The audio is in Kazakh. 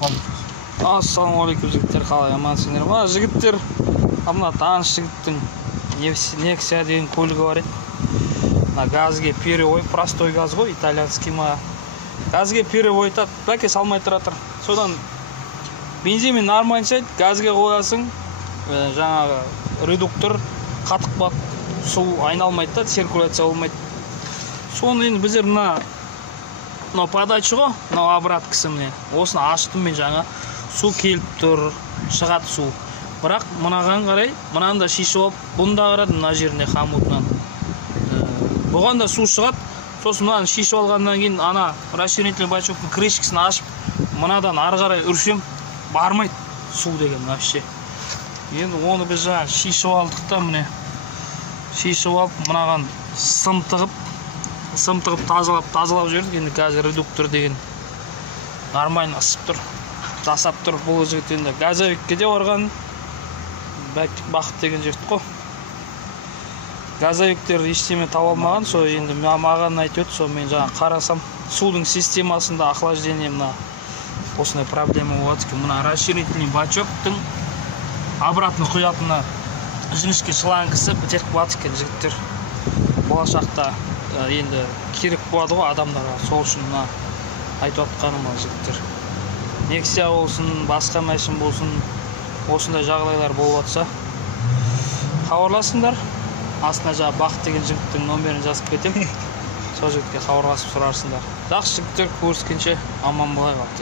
Ассалаумағалейкум жігіттер, қалай амансыңдар ма? Жігіттер, мына таныс жігіттің Nexia деген көлігі бар еді. Мына газге перевой, простой газ ғой, итальянский ма. Газге перевой тат, бәке салмай тұратыр. Содан бензинмен нормальный газге қоясың, жаңағы редуктор қатық бат, су айналмайды да, циркуляция болмайды. Соны енді біздер мына подача ғой, мына обраткасы міне. Осыны аштым мен жаңа. Су келіп тұр, шығады су. Бірақ мынаған қарай, мынаны да шешіп алып, бұны да қарады мына жеріне хомутынан. Бұған да су шығады. Сосын мынаны шешіп алғаннан кейін ана расширительный бачоктың крышкасын ашып, мынадан ары қарай үрсем, бармайды су деген вообще. Енді оны біз жаңа шешіп алдық та міне. Шешіп алып, мынаған сымтығып тазалап жібердік. Енді қазір редуктор деген нормально ысып тұр. Жасап тұр. Бұл жігіт енді газовикке де барған. Бақыт деген жігіт қой. Газовиктер ештеме таба алмаған, сол енді маған айтып өтті, сол мен жаңа қарасам, судың системасында охлаждение мына осындай проблема болады екен. Мына расширительный бачоктың обратно құятынына жіңішке шлангысы бітек болады екен жігіттер. Болашақта енді керек болады ғой адамдарға, сол үшін мына айтып отқаным жігіттер. Nexia болсын, басқа машин болсын, осындай жағдайлар болып жатса, хабарласыңдар. Астына жаңа Бақыт деген жігіттің номерін жазып кетемін. Сол жігітке хабарласып сұрарсыңдар. Жақсы жігіттер, көріскенше аман болайық.